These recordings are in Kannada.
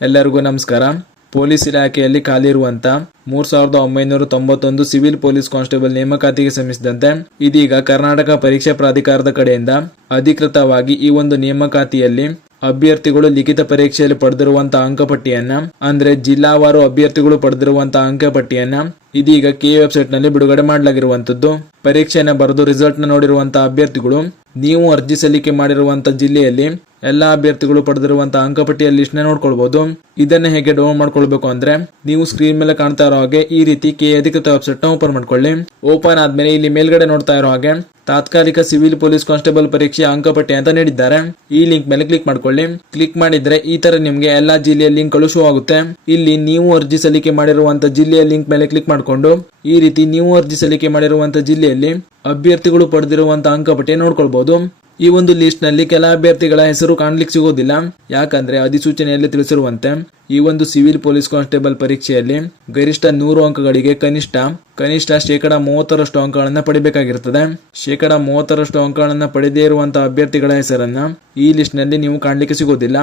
ಎಲ್ಲರಿಗೂ ನಮಸ್ಕಾರ. ಪೊಲೀಸ್ ಇಲಾಖೆಯಲ್ಲಿ ಖಾಲಿ ಇರುವಂತ 3991 ಸಿವಿಲ್ ಪೊಲೀಸ್ ಕಾನ್ಸ್ಟೇಬಲ್ ನೇಮಕಾತಿಗೆ ಸಂಬಂಧಿಸಿದಂತೆ ಇದೀಗ ಕರ್ನಾಟಕ ಪರೀಕ್ಷಾ ಪ್ರಾಧಿಕಾರದ ಕಡೆಯಿಂದ ಅಧಿಕೃತವಾಗಿ ಈ ಒಂದು ನೇಮಕಾತಿಯಲ್ಲಿ ಅಭ್ಯರ್ಥಿಗಳು ಲಿಖಿತ ಪರೀಕ್ಷೆಯಲ್ಲಿ ಪಡೆದಿರುವಂತಹ ಅಂಕಪಟ್ಟಿಯನ್ನ ಅಂದ್ರೆ ಜಿಲ್ಲಾವಾರು ಅಭ್ಯರ್ಥಿಗಳು ಪಡೆದಿರುವಂತಹ ಅಂಕಪಟ್ಟಿಯನ್ನ ಇದೀಗ ಕೆ ವೆಬ್ಸೈಟ್ ನಲ್ಲಿ ಬಿಡುಗಡೆ ಮಾಡಲಾಗಿರುವಂತದ್ದು. ಪರೀಕ್ಷೆಯನ್ನ ಬರೆದು ರಿಸಲ್ಟ್ ನ ನೋಡಿರುವಂತಹ ಅಭ್ಯರ್ಥಿಗಳು ನೀವು ಅರ್ಜಿ ಸಲ್ಲಿಕೆ ಮಾಡಿರುವಂತಹ ಜಿಲ್ಲೆಯಲ್ಲಿ ಎಲ್ಲಾ ಅಭ್ಯರ್ಥಿಗಳು ಪಡೆದಿರುವಂತಹ ಅಂಕಪಟ್ಟಿಯ ಲಿಸ್ಟ್ ನ ನೋಡ್ಕೊಳ್ಬಹುದು. ಇದನ್ನ ಹೇಗೆ ಡೌನ್ಲೋಡ್ ಮಾಡ್ಕೊಳ್ಬೇಕು ಅಂದ್ರೆ ನೀವು ಸ್ಕ್ರೀನ್ ಮೇಲೆ ಕಾಣ್ತಾ ಇರೋ ಹಾಗೆ ಈ ರೀತಿ ಕೆ ಅಧಿಕೃತ ವೆಬ್ಸೈಟ್ ನ ಓಪನ್ ಮಾಡ್ಕೊಳ್ಳಿ. ಓಪನ್ ಆದ್ಮೇಲೆ ಇಲ್ಲಿ ಮೇಲ್ಗಡೆ ನೋಡ್ತಾ ಇರೋ ಹಾಗೆ ತಾತ್ಕಾಲಿಕ ಸಿವಿಲ್ ಪೊಲೀಸ್ ಕಾನ್ಸ್ಟೇಬಲ್ ಪರೀಕ್ಷೆ ಅಂಕಪಟ್ಟಿ ಅಂತ ನೀಡಿದ್ದಾರೆ. ಈ ಲಿಂಕ್ ಮೇಲೆ ಕ್ಲಿಕ್ ಮಾಡ್ಕೊಳ್ಳಿ. ಕ್ಲಿಕ್ ಮಾಡಿದ್ರೆ ಈ ತರ ನಿಮ್ಗೆ ಎಲ್ಲಾ ಜಿಲ್ಲೆಯ ಲಿಂಕ್ ಗಳು ಶೋ ಆಗುತ್ತೆ. ಇಲ್ಲಿ ನೀವು ಅರ್ಜಿ ಸಲ್ಲಿಕೆ ಮಾಡಿರುವಂತಹ ಜಿಲ್ಲೆಯ ಲಿಂಕ್ ಮೇಲೆ ಕ್ಲಿಕ್ ಮಾಡ್ಕೊಂಡು ಈ ರೀತಿ ನೀವು ಅರ್ಜಿ ಸಲ್ಲಿಕೆ ಮಾಡಿರುವಂತಹ ಜಿಲ್ಲೆಯಲ್ಲಿ ಅಭ್ಯರ್ಥಿಗಳು ಪಡೆದಿರುವಂತಹ ಅಂಕಪಟ್ಟಿ ನೋಡ್ಕೊಳ್ಬಹುದು. ಈ ಒಂದು ಲಿಸ್ಟ್ ನಲ್ಲಿ ಕೆಲ ಅಭ್ಯರ್ಥಿಗಳ ಹೆಸರು ಕಾಣ್ಲಿಕ್ಕೆ ಸಿಗೋದಿಲ್ಲ. ಯಾಕಂದ್ರೆ ಅಧಿಸೂಚನೆಯಲ್ಲಿ ತಿಳಿಸಿರುವಂತೆ ಈ ಒಂದು ಸಿವಿಲ್ ಪೊಲೀಸ್ ಕಾನ್ಸ್ಟೇಬಲ್ ಪರೀಕ್ಷೆಯಲ್ಲಿ ಗರಿಷ್ಠ 100 ಅಂಕಗಳಿಗೆ ಕನಿಷ್ಠ 30% ಅಂಕಗಳನ್ನ ಪಡಿಬೇಕಾಗಿರ್ತದೆ. 30% ಅಂಕಗಳನ್ನ ಪಡೆದೇ ಇರುವಂತಹ ಅಭ್ಯರ್ಥಿಗಳ ಹೆಸರನ್ನ ಈ ಲಿಸ್ಟ್ ನಲ್ಲಿ ನೀವು ಕಾಣ್ಲಿಕ್ಕೆ ಸಿಗೋದಿಲ್ಲ.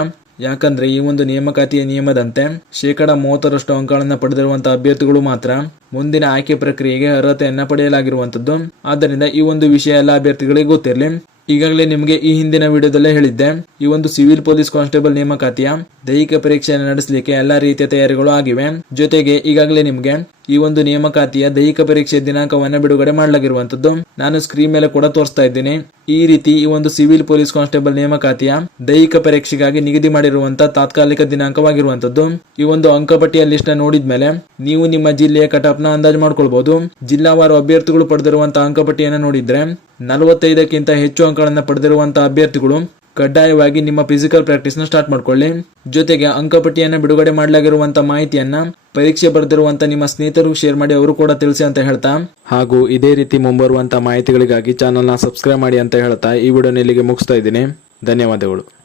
ಯಾಕಂದ್ರೆ ಈ ಒಂದು ನೇಮಕಾತಿಯ ನಿಯಮದಂತೆ 30% ಅಂಕಗಳನ್ನ ಪಡೆದಿರುವಂತಹ ಅಭ್ಯರ್ಥಿಗಳು ಮಾತ್ರ ಮುಂದಿನ ಆಯ್ಕೆ ಪ್ರಕ್ರಿಯೆಗೆ ಅರ್ಹತೆಯನ್ನ ಪಡೆಯಲಾಗಿರುವಂತದ್ದು. ಆದ್ದರಿಂದ ಈ ಒಂದು ವಿಷಯ ಎಲ್ಲ ಅಭ್ಯರ್ಥಿಗಳಿಗೆ ಗೊತ್ತಿರಲಿ. ಈಗಾಗಲೇ ನಿಮಗೆ ಈ ಹಿಂದಿನ ವಿಡಿಯೋದಲ್ಲೇ ಹೇಳಿದ್ದೆ, ಈ ಒಂದು ಸಿವಿಲ್ ಪೊಲೀಸ್ ಕಾನ್ಸ್ಟೇಬಲ್ ನೇಮಕಾತಿಯ ದೈಹಿಕ ಪರೀಕ್ಷೆಯನ್ನು ನಡೆಸಲಿಕ್ಕೆ ಎಲ್ಲಾ ರೀತಿಯ ತಯಾರಿಗಳು ಆಗಿವೆ. ಜೊತೆಗೆ ಈಗಾಗಲೇ ನಿಮಗೆ ಈ ಒಂದು ನೇಮಕಾತಿಯ ದೈಹಿಕ ಪರೀಕ್ಷೆ ದಿನಾಂಕವನ್ನ ಬಿಡುಗಡೆ ಮಾಡಲಾಗಿರುವಂತದ್ದು. ನಾನು ಸ್ಕ್ರೀನ್ ಮೇಲೆ ಕೂಡ ತೋರಿಸ್ತಾ ಇದ್ದೀನಿ. ಈ ರೀತಿ ಈ ಒಂದು ಸಿವಿಲ್ ಪೊಲೀಸ್ ಕಾನ್ಸ್ಟೇಬಲ್ ನೇಮಕಾತಿಯ ದೈಹಿಕ ಪರೀಕ್ಷೆಗಾಗಿ ನಿಗದಿ ಮಾಡಿರುವಂತಹ ತಾತ್ಕಾಲಿಕ ದಿನಾಂಕವಾಗಿರುವಂತದ್ದು. ಈ ಒಂದು ಅಂಕಪಟ್ಟಿಯ ಲಿಸ್ಟ್ ನ ನೋಡಿದ್ಮೇಲೆ ನೀವು ನಿಮ್ಮ ಜಿಲ್ಲೆಯ ಕಟಾಪ್ ನ ಅಂದಾಜು ಮಾಡ್ಕೊಳ್ಬಹುದು. ಜಿಲ್ಲಾವಾರು ಅಭ್ಯರ್ಥಿಗಳು ಪಡೆದಿರುವಂತಹ ಅಂಕಪಟ್ಟಿಯನ್ನು ನೋಡಿದ್ರೆ 45ಕ್ಕಿಂತ ಹೆಚ್ಚು ಅಂಕಗಳನ್ನ ಪಡೆದಿರುವಂತಹ ಅಭ್ಯರ್ಥಿಗಳು ಕಡ್ಡಾಯವಾಗಿ ನಿಮ್ಮ ಫಿಸಿಕಲ್ ಪ್ರಾಕ್ಟೀಸ್ ನ ಸ್ಟಾರ್ಟ್ ಮಾಡ್ಕೊಳ್ಳಿ. ಜೊತೆಗೆ ಅಂಕಪಟ್ಟಿಯನ್ನ ಬಿಡುಗಡೆ ಮಾಡಲಾಗಿರುವಂತಹ ಮಾಹಿತಿಯನ್ನ ಪರೀಕ್ಷೆ ಬರೆದಿರುವಂತಹ ನಿಮ್ಮ ಸ್ನೇಹಿತರು ಶೇರ್ ಮಾಡಿ, ಅವರು ಕೂಡ ತಿಳಿಸಿ ಅಂತ ಹೇಳ್ತಾ, ಹಾಗೂ ಇದೇ ರೀತಿ ಮುಂಬರುವಂತಹ ಮಾಹಿತಿಗಳಿಗಾಗಿ ಚಾನೆಲ್ ನ ಸಬ್ಸ್ಕ್ರೈಬ್ ಮಾಡಿ ಅಂತ ಹೇಳ್ತಾ ಈ ವಿಡಿಯೋನ ಇಲ್ಲಿಗೆ ಮುಗಿಸ್ತಾ ಇದ್ದೀನಿ. ಧನ್ಯವಾದಗಳು.